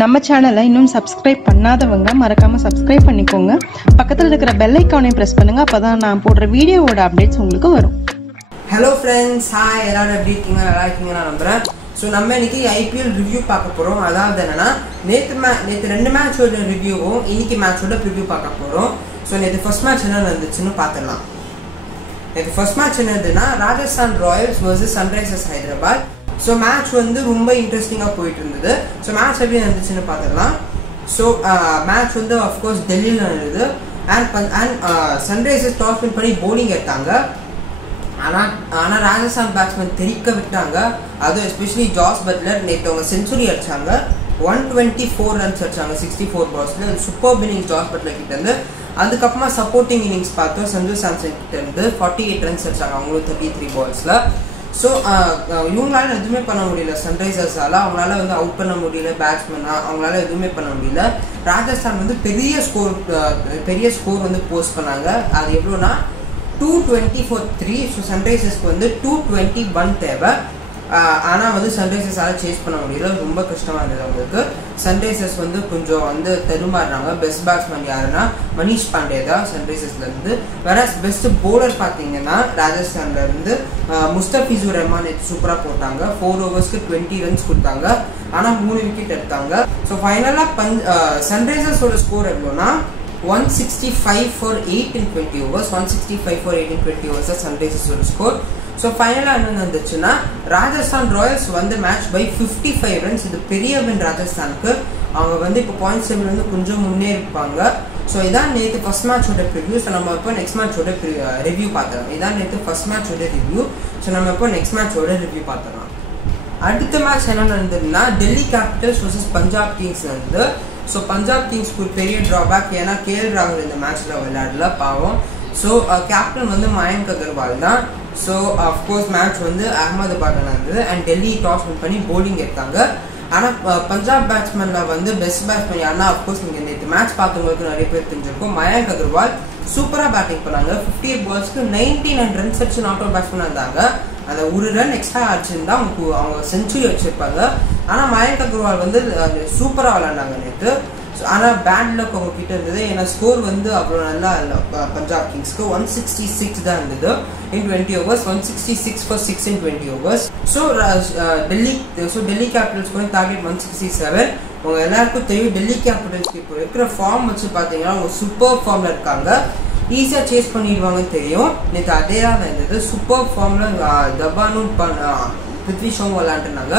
நம்ம சேனலை இன்னும் சப்ஸ்கிரைப் பண்ணாதவங்க மறக்காம சப்ஸ்கிரைப் பண்ணிக்கோங்க. பக்கத்துல இருக்கிற பெல் ஐகானை பிரஸ் பண்ணுங்க. அப்பதான் நான் போடுற வீடியோவோட அப்டேட்ஸ் உங்களுக்கு வரும். ஹலோ ஃப்ரெண்ட்ஸ், ஹாய், எல்லாரும் எப்படி இருக்கீங்க? நல்லா இருக்கீங்க நான் நம்புறேன். ஸோ நம்ம இன்னைக்கு ஐபிஎல் ரிவ்யூ பார்க்க போகிறோம். அதாவது என்னன்னா நேற்று 2 மேட்சோட ரிவ்யூவும் இன்னைக்கு மேட்சோட ரிவ்யூ பார்க்க போகிறோம். ஸோ நேற்று ஃபர்ஸ்ட் மேட்ச் என்ன நடந்துச்சுன்னு பார்த்துடலாம். நேற்று ஃபர்ஸ்ட் மேட்ச் என்னதுன்னா Rajasthan Royals versus Sunrisers Hyderabad. So match வந்து ரொம்ப இன்ட்ரெஸ்டிங்காக போயிட்டு இருந்தது. ஸோ மேட்ச் எப்படி நடந்துச்சுன்னு பார்த்துடலாம். ஸோ மேட்ச் வந்து அஃப்கோர்ஸ் டெல்லியில் நடந்தது. அண்ட் சன்ரைசர்ஸ் டாஸ் வின் பண்ணி போலிங் எடுத்தாங்க. ஆனால் ராஜஸ்தான் பேட்ஸ்மேன் தெரிக்க விட்டாங்க. அதுவும் எஸ்பெஷலி ஜாஸ் பட்லர் நேற்று அவங்க செஞ்சுரி அடிச்சாங்க. 124 ரன்ஸ் அடிச்சாங்க 64 பால்ஸ்ல. சூப்பர் இன்னிங்ஸ் ஜாஸ் பட்லர் கிட்ட இருந்து. அதுக்கப்புறமா சப்போர்ட்டிங் இன்னிங்ஸ் பார்த்தோம் சஞ்சு சாம்சன் கிட்ட இருந்து 48 ரன்ஸ் அடிச்சாங்க அவங்களும் 33 பால்ஸ்ல. ஸோ இவங்களால எதுவுமே பண்ண முடியல. சன்ரைசர்ஸால அவங்களால வந்து அவுட் பண்ண முடியல. பேட்ஸ்மேனா அவங்களால எதுவுமே பண்ண முடியல. ராஜஸ்தான் வந்து பெரிய ஸ்கோர் வந்து போஸ்ட் பண்ணாங்க. அது எவ்வளோனா 220 for 3. ஸோ சன்ரைசர்ஸ்க்கு வந்து 221 தேவை. ஆனால் வந்து சன்ரைசர்ஸால் சேஸ் பண்ண முடியல. ரொம்ப கஷ்டமாக இருந்தது அவங்களுக்கு. சன்ரைசர்ஸ் வந்து கொஞ்சம் வந்து தடுமாறுறாங்க. பெஸ்ட் பேட்ஸ்மேன் யாருன்னா மனிஷ் பாண்டே தான் சன்ரைசர்ஸ்லேருந்து. வேற பெஸ்ட் போலர் பார்த்தீங்கன்னா ராஜஸ்தான்லேருந்து முஸ்தபிசூர் ரஹ்மான் சூப்பராக போட்டாங்க. 4 ஓவர்ஸ்க்கு 20 ரன்ஸ் கொடுத்தாங்க. ஆனால் 3 விக்கெட் எடுத்தாங்க. ஸோ ஃபைனலாக சன்ரைசர்ஸோட ஸ்கோர் எவ்வளோனா 165 for 8 in 20 overs. 165 for 8 in 20 overs தான் சன்ரைசர்ஸோட ஸ்கோர். ஸோ ஃபைனலாக என்ன நடந்துச்சுன்னா ராஜஸ்தான் ராயல்ஸ் வந்து மேட்ச் பை 55 ரன்ஸ். இது பெரிய வின் ராஜஸ்தானுக்கு. அவங்க வந்து இப்போ பாயிண்ட் டேபிள் வந்து கொஞ்சம் முன்னேறிப்பாங்க. ஸோ இதான் நேற்று ஃபர்ஸ்ட் மேட்சோட ரிவ்யூ. ஸோ நம்ம இப்போ நெக்ஸ்ட் மேட்சோட ரிவ்யூ பார்த்துக்கலாம். இதான் நேற்று ஃபர்ஸ்ட் மேட்சோட ரிவ்யூ. ஸோ நம்ம இப்போ நெக்ஸ்ட் மேட்சோட ரிவ்யூ பார்த்துக்கலாம். அடுத்த மேட்ச் என்ன நடந்ததுன்னா Delhi Capitals versus Punjab Kings வந்து. ஸோ பஞ்சாப் கிங்ஸ்க்கு ஒரு பெரிய ட்ராபேக். ஏன்னா கேஎல் ராகுல் இந்த மேட்ச்ல விளையாடல, பாவம். ஸோ கேப்டன் வந்து மயங்க் அகர்வால் தான். ஸோ அஃப்கோர்ஸ் மேட்ச் வந்து அகமதாபாத்ல நடந்தது. அண்ட் டெல்லி டாஸ் வின் பண்ணி போலிங் எடுத்தாங்க. ஆனால் பஞ்சாப் பேட்ஸ்மேனில் வந்து பெஸ்ட் பேட்ஸ்மேன் யாருன்னா அஃப்கோர்ஸ் நீங்கள் நேற்று மேட்ச் பார்த்தவங்களுக்கு நிறைய பேர் தெரிஞ்சிருக்கும். மயங்க் அகர்வால் சூப்பராக பேட்டிங் பண்ணாங்க. 58 பால்ஸ்க்கு 99 ரன்ஸ் அடிச்சு நாட் அவுட் பேட்ஸ்மேன் இருந்தாங்க. அந்த ஒரு ரன் எக்ஸ்ட்ரா அடிச்சிருந்தா அவங்க செஞ்சுரி வச்சிருப்பாங்க. ஆனால் மயங்க் அகர்வால் வந்து சூப்பராக விளையாண்டாங்க நேற்று. ஆனால் பேட் லக் அவங்க கிட்ட இருந்தது. ஏன்னா ஸ்கோர் வந்து அவ்வளோ நல்லா இல்லை. பஞ்சாப் கிங்ஸ்க்கு 166 தான் இருந்தது in 20 overs. 166 for 6 in 20 overs. So Delhi கேபிட்டல்ஸ்க்கு வந்து டார்கெட் 167. அவங்க எல்லாருக்கும் தெரியும் டெல்லி கேபிட்டல்ஸ்க்கு இப்போ இருக்கிற ஃபார்ம் வச்சு பார்த்தீங்கன்னா அவங்க சூப்பர் ஃபார்ம்ல இருக்காங்க. ஈஸியாக சேஸ் பண்ணிடுவாங்கன்னு தெரியும். நேற்று அதே தான் இருந்தது. சூப்பர் ஃபார்மில் தபானும் பிருத்வி ஷாவும் விளையாண்டுனாங்க.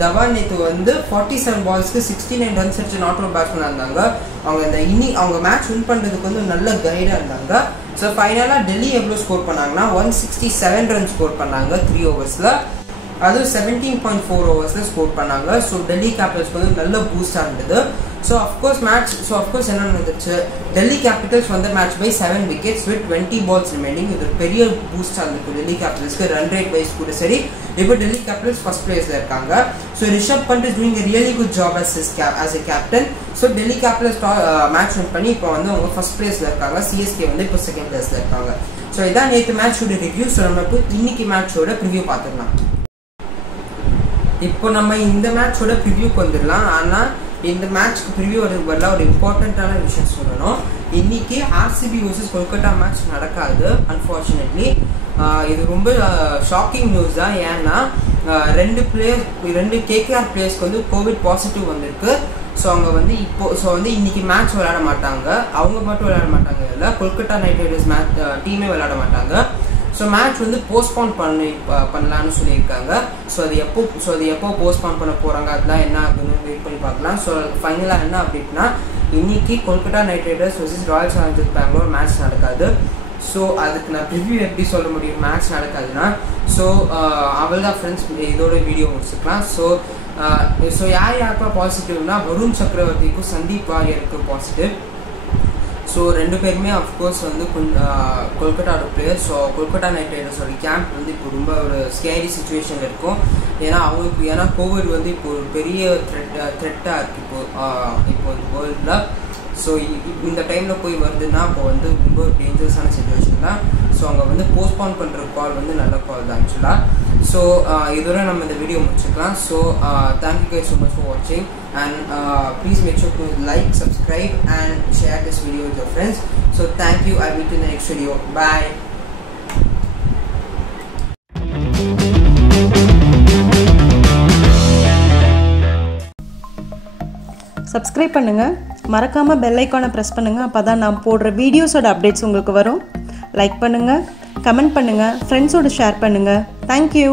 தவான் நேற்று வந்து 47 பால்ஸ்க்கு 69 ரன்ஸ் அடிச்சு நாட் அவுட் பேட்ஸ்மேன் இருந்தாங்க. அவங்க மேட்ச் வின் பண்ணுறதுக்கு வந்து நல்ல கைடாக இருந்தாங்க. ஸோ ஃபைனலாக டெல்லி எவ்வளோ ஸ்கோர் பண்ணாங்கன்னா 167 ரன் ஸ்கோர் பண்ணாங்க 3 ஓவர்ஸில். அதுவும் 17.4 ஓவர்ஸில் ஸ்கோர் பண்ணாங்க. ஸோ டெல்லி கேபிட்டல்ஸ்க்கு வந்து நல்ல பூஸ்டாக இருந்தது. ஸோ அஃப்கோர்ஸ் என்ன நடந்துச்சு, டெல்லி கேபிட்டல்ஸ் வந்து match by 7 wickets with 20 balls remaining. இது பெரிய பூஸ்டாக இருந்துச்சு டெல்லி கேபிட்டல்ஸ்க்கு. ரன் ரேட் வைஸ் கூட சரி. இப்போ டெல்லி கேபிட்டல்ஸ் ஃபர்ஸ்ட் பிளேஸ்ல இருக்காங்க. So Rishabh Pant is doing a really good job as a captain. So Delhi Capitals match win பண்ணி இப்போ வந்து அவங்க ஃபர்ஸ்ட் பிளேஸ்ல இருக்காங்க. சிஎஸ்கே வந்து இப்போ செகண்ட் பிளேஸ்ல இருக்காங்க. ஸோ இதான் நேற்று மேட்சோட ரிவ்யூ. ஸோ நம்ம இப்போ இன்னைக்கு மேட்சோட ப்ரிவ்யூ பார்த்துக்கலாம். இப்போ நம்ம இந்த மேட்சோட ப்ரிவ்யூக்கு வந்துடலாம். ஆனால் இந்த மேட்ச்க்கு ப்ரிவ்யூ வரதுக்கு பதிலாக ஒரு இம்பார்ட்டண்ட்டான விஷயம் சொல்லணும். இன்னைக்கு ஆர்சிபி வர்சஸ் கொல்கட்டா மேட்ச் நடக்காது அன்ஃபார்ச்சுனேட்லி. இது ரொம்ப ஷாக்கிங் நியூஸ் தான். ஏன்னா 2 கேகேஆர் பிளேயர்ஸ்க்கு வந்து கோவிட் பாசிட்டிவ் வந்திருக்கு. ஸோ அவங்க வந்து இன்னைக்கு மேட்ச் விளையாட மாட்டாங்க. அவங்க மட்டும் விளையாட மாட்டாங்க, இல்லை கொல்கட்டா நைட் ரைடர்ஸ் மேட்ச் டீமே விளையாட மாட்டாங்க. ஸோ மேட்ச் வந்து போஸ்ட்போன் பண்ணலான்னு சொல்லியிருக்காங்க. ஸோ அது எப்போ போஸ்ட்போன் பண்ண போகிறாங்க, அதெல்லாம் என்ன ஆகுதுன்னு வெயிட் பண்ணி பார்க்கலாம். ஸோ ஃபைனலாக என்ன அப்படின்னா இன்னைக்கு Kolkata night riders versus royal challengers Bangalore match நடக்காது. ஸோ அதுக்கு நான் ரிவ்யூ எப்படி சொல்ல முடியும், மேட்ச் நடக்காதுன்னா. ஸோ அவள்தான் ஃப்ரெண்ட்ஸ், இதோட வீடியோ முடிச்சுக்கலாம். ஸோ யாருக்கெல்லாம் பாசிட்டிவ்னா வருண் சக்கரவர்த்திக்கும் சந்தீப் வாரியருக்கு பாசிட்டிவ். ஸோ 2 பேருமே அஃப்கோர்ஸ் வந்து கொல்கட்டாவோட பிளேயர். ஸோ கொல்கட்டா நைட் ரைடர்ஸோட கேம்ப் வந்து இப்போ ரொம்ப ஒரு ஸ்கேரி சுச்சுவேஷன் இருக்கும். ஏன்னா கோவிட் வந்து இப்போ ஒரு பெரிய த்ரெட்டாக இருக்குது இப்போ வேர்ல்டில். ஸோ இந்த டைமில் போய் வருதுன்னா இப்போ வந்து ரொம்ப டேஞ்சரஸான சுச்சுவேஷன் தான். ஸோ அவங்க வந்து போஸ்ட்போன் பண்ணுற கால் வந்து நல்ல கால் தான் ஆக்சுவலாக. ஸோ ஸோ இதோட நம்ம இந்த வீடியோ முடிச்சுக்கலாம். So thank you guys so much for watching and please make sure to like, subscribe and share this video with your friends. So thank you. I'll meet you in the next video. Bye. Subscribe பண்ணுங்கள், மறக்காமல் bell ஐக்கானை press பண்ணுங்கள். அப்போ தான் நான் போடுற வீடியோஸோட updates உங்களுக்கு வரும். லைக் பண்ணுங்கள், கமெண்ட் பண்ணுங்கள், ஃப்ரெண்ட்ஸோடு ஷேர் பண்ணுங்கள். தேங்க்யூ.